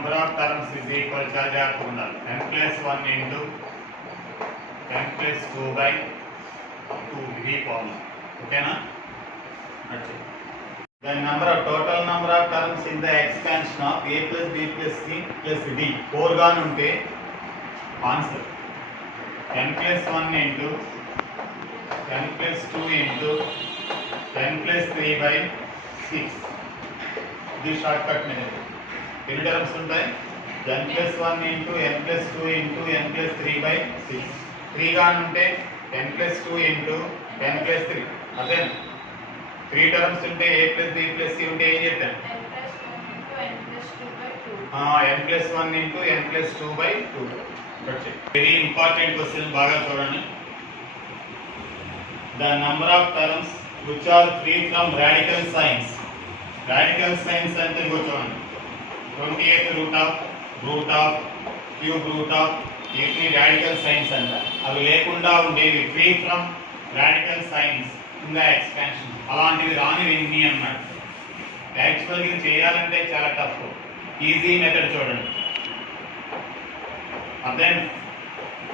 number of terms is equal to n plus 1 into n plus 2 by 2 ఇది formula ఓకేనా the total number of terms in the expansion of a plus b plus c plus d 4 గా ఉంటే answer n plus 1 into n plus 2 into n plus 3 by 6 ఇది short cut method ఎన్ని terms ఉంటాయి n plus 1 into n plus 2 into n plus 3 by 6 3 గా ఉంటే n plus 2 into n plus 3 అదే 3 terms ఉంటే a plus b plus c ఉంటే ఏం చేద్దాం n plus 1 into n plus 2 by 2 very important question బాగా చూడండి the number of terms which are free from radical signs అంటే ఇగో చూడండి 28th root of cube root of వీటిని radical science అంటారు అవి లేకుండా ఉండేవి free from radical science in the expansion అలాంటివి రానివి ఎన్ని అన్నమాట యాక్చువల్గా ఇది చేయాలంటే చాలా టఫ్ ఈజీ మెథడ్ చూడండి అదే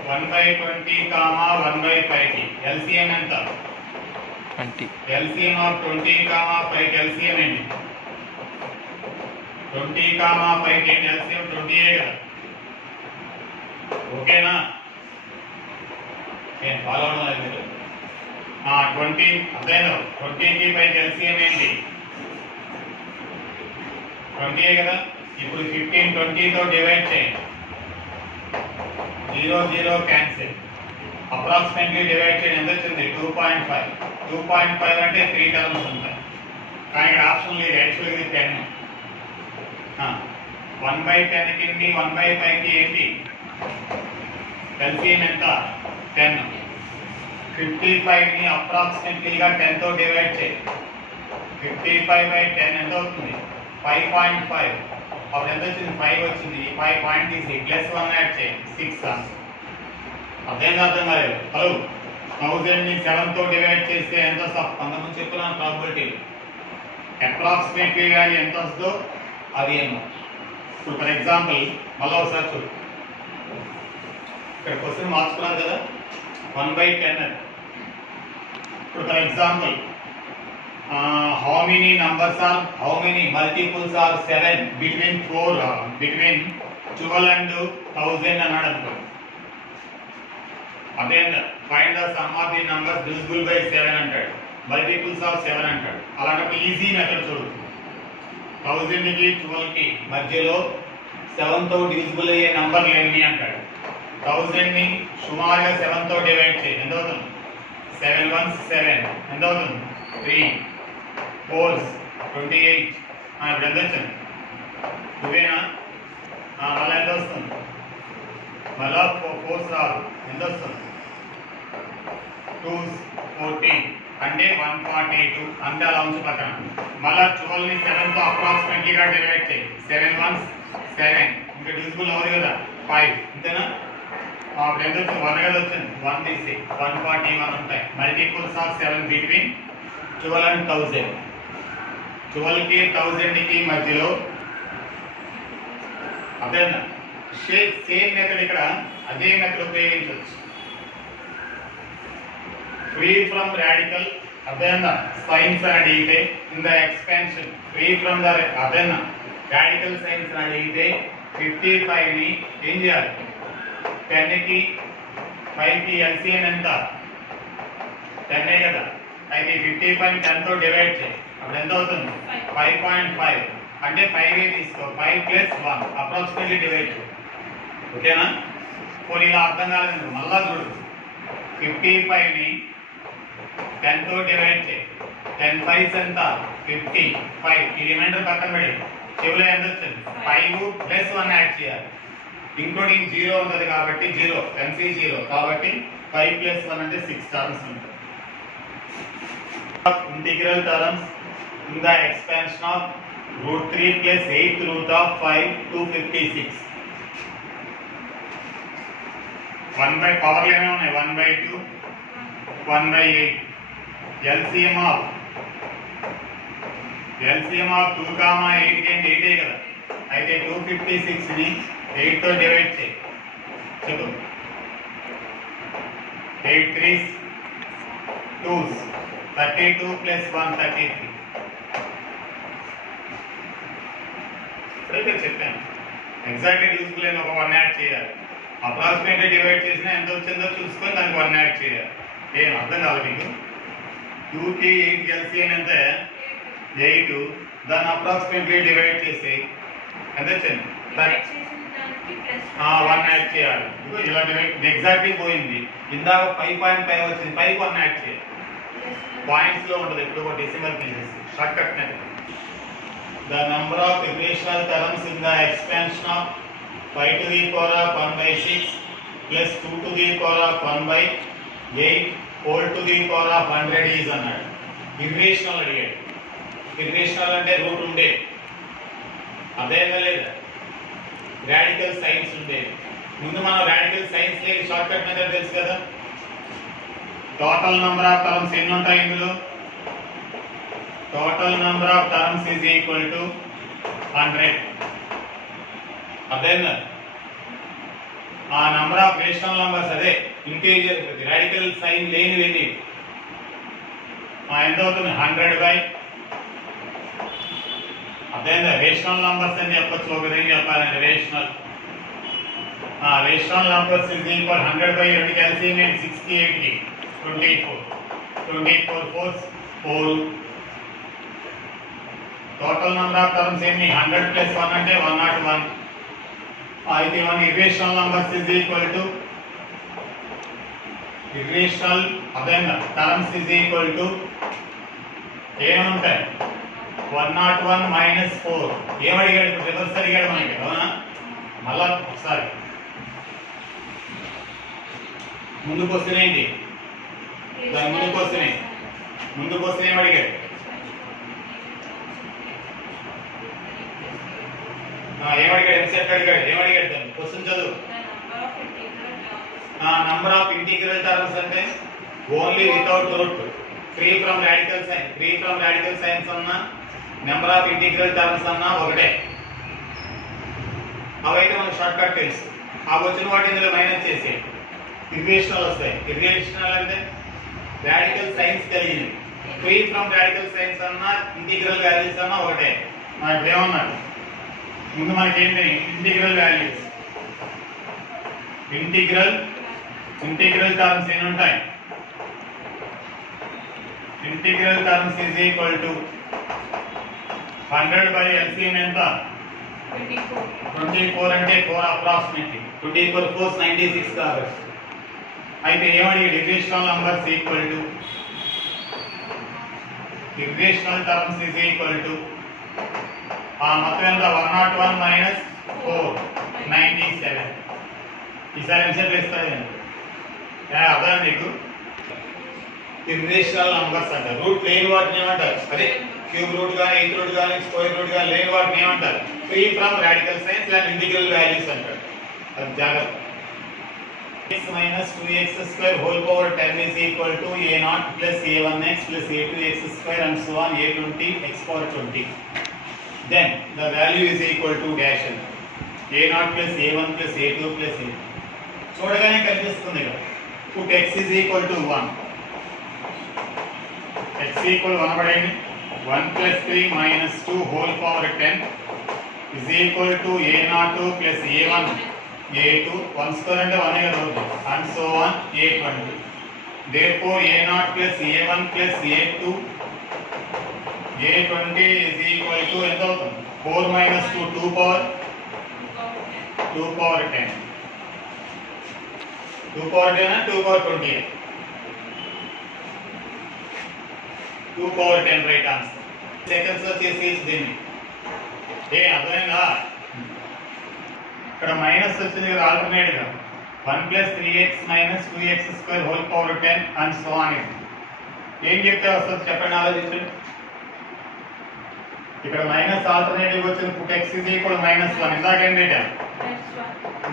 1/20 1/5 కి ఎల్సిఎం ఎంత 20 ఎల్సిఎం ఆఫ్ 20 5 కి ఎల్సిఎం ఏంటి 20 5 కి ఎల్సిఎం 20 కదా ఓకేనా నేను ఫాలో అవడం లేదు 20 అదేనా 20 కి 5 కి ఎల్సిఎం ఏంటి 20 కదా ఇప్పుడు 15 20 తో డివైడ్ చేయండి 0 0 క్యాన్సిల్ అప్రాక్సిమేట్లీ డివైడ్ చేయడం ఎంత వచ్చింది 2.5 అంటే 3 టర్మ్స్ ఉంటాయి కానీ ఇక్కడ ఆప్షన్ లేదు యాక్చువల్గా ఇది 10 1/10 కి 1/5 కి ఏంటి ఎల్సిఎం ఎంత 10 55 ని అప్రాక్సిమేట్లీగా 10 తో డివైడ్ చేయి 55/10 ఎంత అవుతుంది 5.5 అప్పుడు ఎంత వచ్చింది 5 వచ్చింది ఈ 5 పాయింట్ తీసి +1 యాడ్ చేయండి 6 అదేం అర్థం కాలేదు హలో 1000 ని 7 తో డివైడ్ చేస్తే ఎంత అంతకుముందు చెప్తున్నాను ప్రాబిలిటీ అప్రాక్సిమేట్లీగా ఎంత వస్తుందో అది ఏమో ఇప్పుడు ఫర్ ఎగ్జాంపుల్ మళ్ళీ ఒకసారి చూడు ఇక్కడ క్వశ్చన్ మార్చుకున్నారు కదా 1/10 ఇప్పుడు for example how many multiples are 7 between 12 and 1000 అన్నాడు అనుకో అదే find the sum of the numbers divisible by 7 అంటాడు మల్టిపుల్స్ ఆఫ్ 7 అంటాడు అలాంటప్పుడు ఈజీ మెథడ్ చూడు 1000 కి 12 కి మధ్యలో 7 తో డివిజిబుల్ అయ్యే నంబర్లు ఎన్ని అంటాడు 1000 ని సుమారుగా 7 తో డివైడ్ చేయి ఎంత అవుతుంది 7 1 7 ఎంత అవుతుంది 3 4 28 ఇప్పుడు ఎంత వచ్చింది నువ్వేనా మళ్ళీ ఎంత వస్తుంది మళ్ళా 4 రాదు ఎంత వస్తుంది 2 14 అంటే 142 అంతే అలా ఉంచి పక్కన మళ్ళా 12 ని 7 తో అప్రాక్సిమేట్లీగా డివైడ్ చేయి 7 1 7 ఇంకా డివిజిబుల్ అవ్వదు కదా 5 అంతేనా అప్పుడు ఎంత వచ్చింది 1 కదా వచ్చింది 1 తీసి 141 ఉంటాయి మల్టిపుల్స్ ఆఫ్ 7 బిట్వీన్ 12 and 1000 12 కి 1000 కి మధ్యలో అదేనా సేమ్ మెథడ్ ఇక్కడ అదే మెథడ్ ఉపయోగించవచ్చు ఫ్రీ ఫ్రమ్ రాడికల్ అదేనా సైన్స్ అని అడిగితే in the expansion free from the అదేనా రాడికల్ సైన్స్ అని అడిగితే 55 ని ఏం చేయాలి 10 కి 5 కి ఎల్సిఎం ఎంత 10 కదా అయితే 55 10 తో డివైడ్ చేయి అప్పుడు ఎంత అవుతుంది 5.5 అంటే 5 తీసుకో 5 + 1 అప్రాక్సిమేట్లీ డివైడ్ చేయి ఓకేనా పోనీ ఇలా అర్థం కాలేదు మళ్ళా చూడు 55 ని 10 తో డివైడ్ చేయి 10 5 ఎంత 55 ఈ రిమైండర్ పక్కన పెడి చివరిలో ఎంత వచ్చింది 5 + 1 యాడ్ చేయాలి ఇంక్లూడింగ్ 0 ఉంటుంది కాబట్టి 0 NC 0 కాబట్టి 5 + 1 అంటే 6 టర్మ్స్ ఉంటాయి integral terms in the expansion of √3 + 8th root of 5 to 56 1 by power ఏమే ఉన్నాయి 1/2 1/8 LCM of 2, 8 కి 8 కదా 5 అయితే 256ని 8తో డివైడ్ చేయి. చెప్పు. 8 3s 2s 32 + 1 33. ఇప్పుడైతే చెప్పాను ఎగ్జాక్ట్ యూస్ఫుల్ అయిన ఒక 1 యాడ్ చేయాలి. అప్రాక్సిమేట్లీ డివైడ్ చేసినా ఎంత వచ్చిందో చూసుకొని దానికి 1 యాడ్ చేయాలి. ఏం అర్థం కాదు మీకు? 2కి 8 ఎల్సిఎం ఎంత? 8. దాన్ని అప్రాక్సిమేట్లీ డివైడ్ చేసి ఎంత వచ్చింది? 1 యాడ్ చేయాలి. ఇలా డివైడ్ ఎగ్జాక్ట్లీ పోయింది. ఇందాక 5.5 వచ్చింది, 5కి 1 యాడ్ చేయాలి. పాయింట్స్ లో ఉంటుంది ఎప్పుడు ఒక డెసిమల్ తీసేసి short cut method. The number of irrational terms in the expansion of 5 to the power of 1/6 plus 2 to the power of 1/8 whole to the power of 100 is అన్నాడు. ఇర్రేషనల్ అడిగాడు. Irrational అంటే route ఉండే అదేనా లేదా? Radical science ఉండేది. ముందు మనం radical science లేని షార్ట్ కట్ మెథడ్ తెలుసు కదా. టోటల్ నెంబర్ ఆఫ్ టర్మ్స్ ఎన్ని ఉంటాయి ఇందులో? Total number of terms is equal to 100. అదేనా? ఆ నెంబర్ ఆఫ్ రేషనల్ నంబర్స్ అదే ఇంటీజర్ రాడికల్ సైన్ లేనివి ఎన్ని? ఎంత అవుతుంది? 100 అదేనా? రేషనల్ నంబర్స్ అని చెప్పచ్చు. ఒకటి ఏం చెప్పాలంటే rational numbers is equal 100/2 LCM 60 80 24 24 4 4. Total number of terms ఎన్ని? 100 + 1 అంటే 101. అయితే మన irrational numbers is equal to irrational అదేనా టర్మ్స్ ఈజ్ ఈక్వల్ టు ఏముంటాయి? 101 - 4. ఏమడిగాడు? ఇప్పుడు రివర్స్ అడిగాడు మనకి. అవునా? మళ్ళా ఒకసారి ముందు క్వశ్చన్ ఏంటి? దాని ముందు క్వశ్చన్ ఏమడిగాడు? ఏమడిగాడు? ఎంసెట్ అడిగాడు. ఏమడిగాడు? దాన్ని క్వశ్చన్ చదువు. నంబర్ ఆఫ్ ఇంటిగ్రల్ టర్మ్స్ అంటే only without root, free from radical signs అన్నా నెంబర్ ఆఫ్ ఇంటిగ్రల్ టర్మ్స్ అన్నా ఒకటే. అవైతే మనకు షార్ట్ కట్ తెలుసు. ఆ వచ్చిన వాటి ఇందులో మైనస్ చేసి ఇర్రేషనల్ వస్తాయి. ఇర్రేషనల్ అంటే రాడికల్ సైన్స్ కలిగింది. ఫ్రీ ఫ్రమ్ రాడికల్ సైన్స్ అన్నా ఇంటిగ్రల్ వాల్యూస్ అన్నా ఒకటే. మనకి ఏమన్నాడు? ముందు మనకేంటి? Integral values. ఇంటిగ్రల్ టర్మ్స్ ఎన్ని ఉంటాయి? Integral terms is equal to 100/LCM ఎంత? 24 అంటే 4 అప్రాక్సిమేట్లీ 24 4 96 కాబట్టి. అయితే ఏమడిగాడు? Irrational numbers equal to irrational terms is equal to మొత్తం ఎంత? 101 - 4 97. ఈసారి ఎంసెట్ ఇస్తుంది. అర్థం నీకు? ఇర్రేషనల్ నంబర్స్ అంటారు. రూట్ లేని వాటిని ఏమంటారు? అదే క్యూబ్ రూట్ కానీ ఎయిత్ రూట్ కానీ స్క్వేర్ రూట్ కానీ లేని వాటిని ఏమంటారు? ఫ్రీ ఫ్రమ్ రాడికల్ సైన్స్ లేదా ఇంటిగ్రల్ వాల్యూస్ అంటారు. అది జాగ్రత్త. x - 2x² whole power 10 is equal to a0 plus a1x plus a2x² and so on a20 x power 20. Then the value is equal to dash and a0 plus a1 plus a2 plus a. చూడగానే కనిపిస్తుంది కదా. put x is equal to 1. x equal 1 పడేయండి. 1 plus 3 minus 2 whole power 10 is equal to a0 plus a1 a2 1 square అంటే 1 కదా అవుతుంది and so on a20. Therefore a0 plus a1 plus a2 a20 is equal to ఎంత అవుతుంది? 4 minus 2 2 power 10. 2 power 10 2 power 20. 2 power 10 right answer. Seconds లో చేసి దీన్ని అర్థమైందా? ఇక్కడ మైనస్ వచ్చింది కదా ఆల్టర్నేట్ గా. 1 plus 3x minus 2x² whole power 10 and so on. ఏం చెప్తే వస్తుంది చెప్పండి, ఆలోచించండి. ఇక్కడ మైనస్ ఆల్టర్నేటివ్ వచ్చింది. Put x is equal -1. ఇందాకేం డేటా?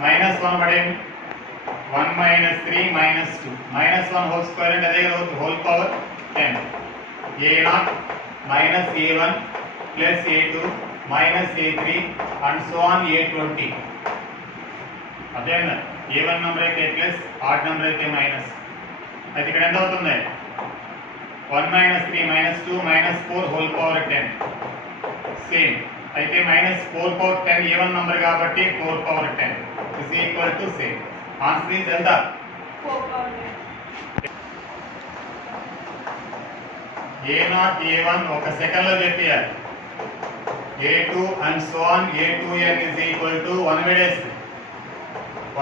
-1 పడేయండి. 1 minus 3 minus 2 -1 whole square అంటే అదే కదా whole power 10. a0 minus a1 plus a2 minus a3 and so on a20. అదేనా a1 నెంబర్ అయితే ప్లస్ ఆడ్ నెంబర్ అయితే మైనస్. అయితే ఇక్కడ ఎంత అవుతుంది 1 minus 3 minus 2 minus 4 whole power 10 same. అయితే మైనస్ 4 పవర్ 10 a1 నెంబర్ కాబట్టి 4 power 10 is equal to same. Answer is ఎంత 4 power 10. a0 a1 ఒక సెకండ్ లో చెప్పేయాలి. a2 and so on a2n is equal to 1 విడేసి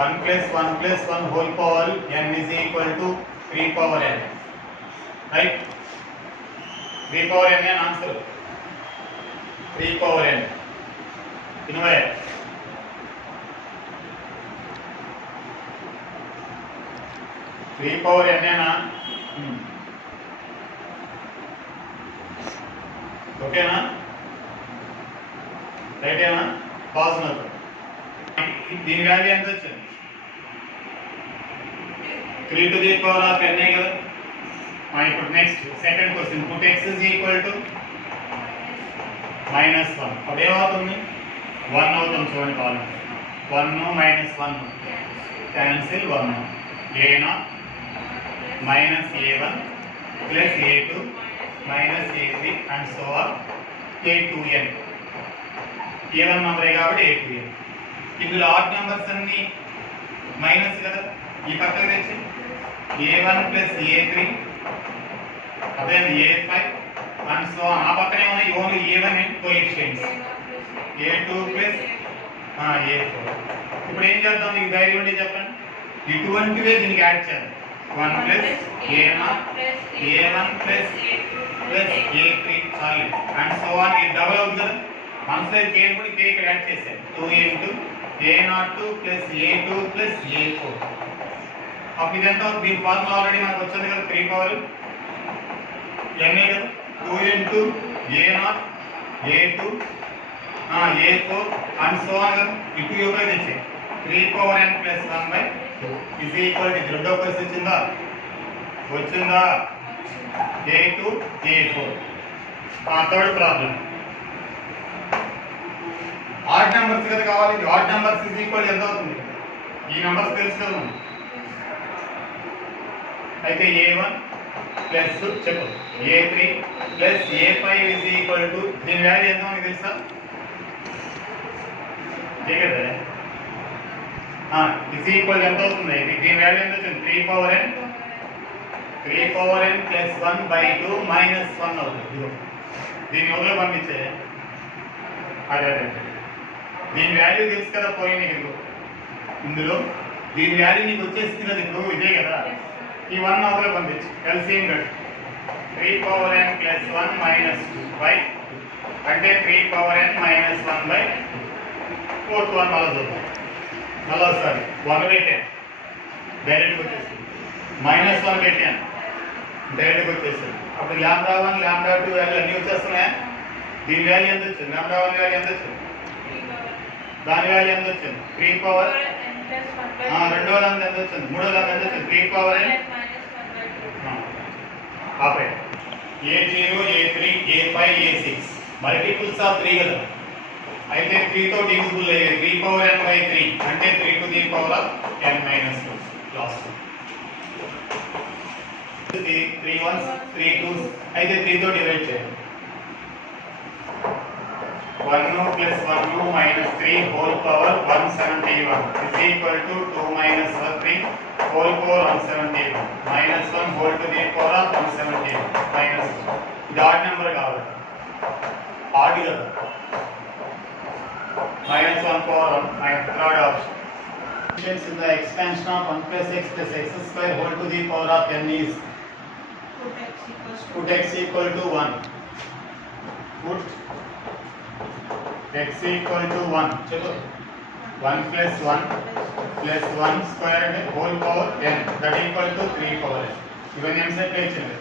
1 plus 1 plus 1 whole power n is equal to 3 power n. Right 3 power n అని answer 3 power n. ఇన్వే 3 power n ఏనా? ఓకేనా? రైటేనా? Pass అవుతుంది. దీని value ఎంత వచ్చింది 3 to the power of n కదా. ఇప్పుడు next second question put x is equal to -1. అప్పుడు ఏమవుతుంది 1 అవుతుంది. చూడండి కాలం 1 minus 1 cancel 1 a0 minus a1 plus a2 minus a3 and so on a2n. a1 నెంబరే కాబట్టి a2n. ఇందులో ఆడ్ నెంబర్స్ అన్ని మైనస్ కదా, ఈ పక్కన తెచ్చి a1 ప్లస్ a3 అదే a5 అండ్ సో ఆన్. ఆ పక్కనే ఉన్నాయి only a1 and coefficients a2 plus a4. ఇప్పుడు ఏం చేద్దాం, మీకు ధైర్యం ఉంటే చెప్పండి. ఇటువంటివే దీనికి యాడ్ చేద్దాం. 1 plus a0 a1 plus a3 sorry and so on. ఇది డబుల్ అవుతుంది కదా, మనసులో k కూడా k ఇక్కడ యాడ్ చేశాను. 2 into a02 plus a2 plus a4. అప్పుడు ఇదంతా దీని ఫార్ములా ఆల్రెడీ మనకు వచ్చింది కదా 3 పవర్ n కదా. 2 into a0 a2 a4 and so on కదా. ఇటు యోగా తెచ్చే 3 power n plus 1/2 is equal to రెండో క్వశ్చన్ వచ్చిందా a2 a4. Third problem odd numbers కదా కావాలి. ఆడ్ నెంబర్స్ ఇస్ ఈక్వల్ ఎంత అవుతుంది, ఈ నెంబర్స్ తెలుసు కదా మనకి. అయితే a1 ప్లస్ చెప్పు a3 plus a5 is equal to దీని వాల్యూ ఎంత మనకి తెలుసా కదా. ఇస్ ఈక్వల్ ఎంత అవుతుంది, దీని వాల్యూ ఎంత వచ్చింది 3 power n. 3 power n plus 1/2 minus 1 అవుతుంది. దీన్ని ఎవరిలో పంపించే అదే దీని వాల్యూ తెలుసు కదా పోయి నీకు ఇందులో. దీని వాల్యూ నీకు వచ్చేసింది కదా ఇప్పుడు ఇదే కదా. ఈ 1 అవతల పంపించు LCM cut 3 power n plus 1 minus 2 అంటే 3 పవర్ n మైనస్ 1/2 4th 1 మళ్ళీ చూద్దాం. మళ్ళీ ఒకసారి 1 పెట్టాను డైరెక్ట్గా వచ్చేసింది, మైనస్ 1 పెట్టాను డైరెక్ట్గా వచ్చేసింది. అప్పుడు λ1 λ2 వాల్యూ అన్నీ వచ్చేస్తున్నాయా. దీని వాల్యూ ఎంత వచ్చింది, λ1 వాల్యూ ఎంత వచ్చింది, దాని వాల్యూ ఎంత వచ్చింది 3 పవర్ రెండో దాని ఎంత వచ్చింది, మూడో దాని ఎంత వచ్చింది 3 పవర్ n. ఆపే a0 a3 a5 a6 multiples of 3 కదా. అయితే 3 తో డివిజిబుల్ అయ్యాయి 3 పవర్ n/3 అంటే 3 to the power of n minus 2 last 3 1s 3 2s అయితే 3 తో డివైడ్ చేయాలి. 1 plus 1 minus 3 whole power 171 is equal to 2 minus 3 whole power 171 minus 1 whole to the power of 171 minus. ఇది odd number కాబట్టి add కదా. minus 1 power 1 minus third option. In the expansion of 1 plus x plus x square whole to the power of n is put x equal to 1. Put x equal to 1. चलो 1 plus 1 plus 1 square whole power n that equal to 3 power n. Even m से place चले